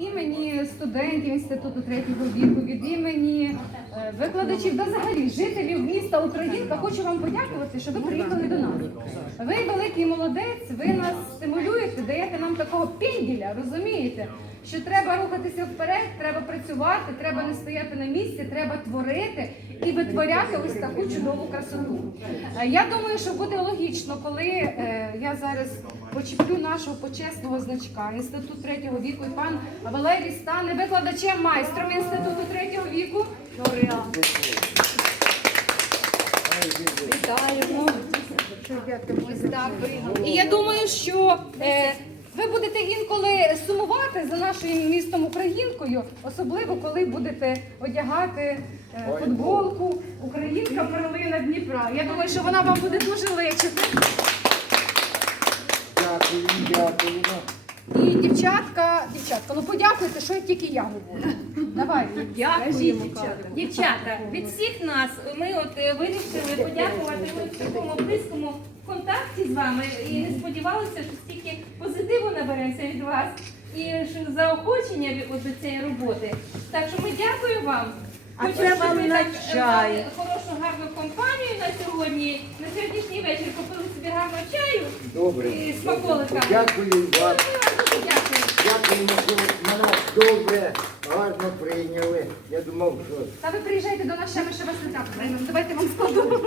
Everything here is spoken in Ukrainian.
імені студентів інституту третього віку, від імені е, викладачів та взагалі жителів міста Українка хочу вам подякувати, що ви приїхали до нас. Ви великий молодець, ви нас такого пінділя, розумієте? Що треба рухатися вперед, треба працювати, треба не стояти на місці, треба творити і витворяти ось таку чудову красоту. Е, Я думаю, що буде логічно, коли е, я зараз почеплю нашого почесного значка інститут третього віку, і пан Валерій стане викладачем майстром інституту третього віку. Вітаємо. Ось так. І я думаю, що е, ви будете інколи сумувати за нашим містом Українкою, особливо коли будете одягати е, футболку Українка перлина Дніпра. Я думаю, що вона вам буде дуже личити. Дякую, дякую. І дівчатка, дівчатка, ну подякуйте, що тільки я говорю. Давайте. Дякуємо, дівчата. Від всіх нас ми от е, вирішили подякувати. Ми в такому близькому контакті з вами і не сподівалися, що стільки позитиву наберемося від вас і заохочення від до цієї роботи. Так що ми дякуємо вам. А Хочу, це щоб вам ви так, мали хорошу гарну компанію на сьогодні. На сьогоднішній вечір попили собі гарно чаю Добре. і смаколика. Дякую вам. Дуже дякуємо. Дякуємо, що мене добре, гарно прийняли. Я думав, що Та ви приїжджайте до нас ще, ми ще вас не так приймемо. Давайте вам складу.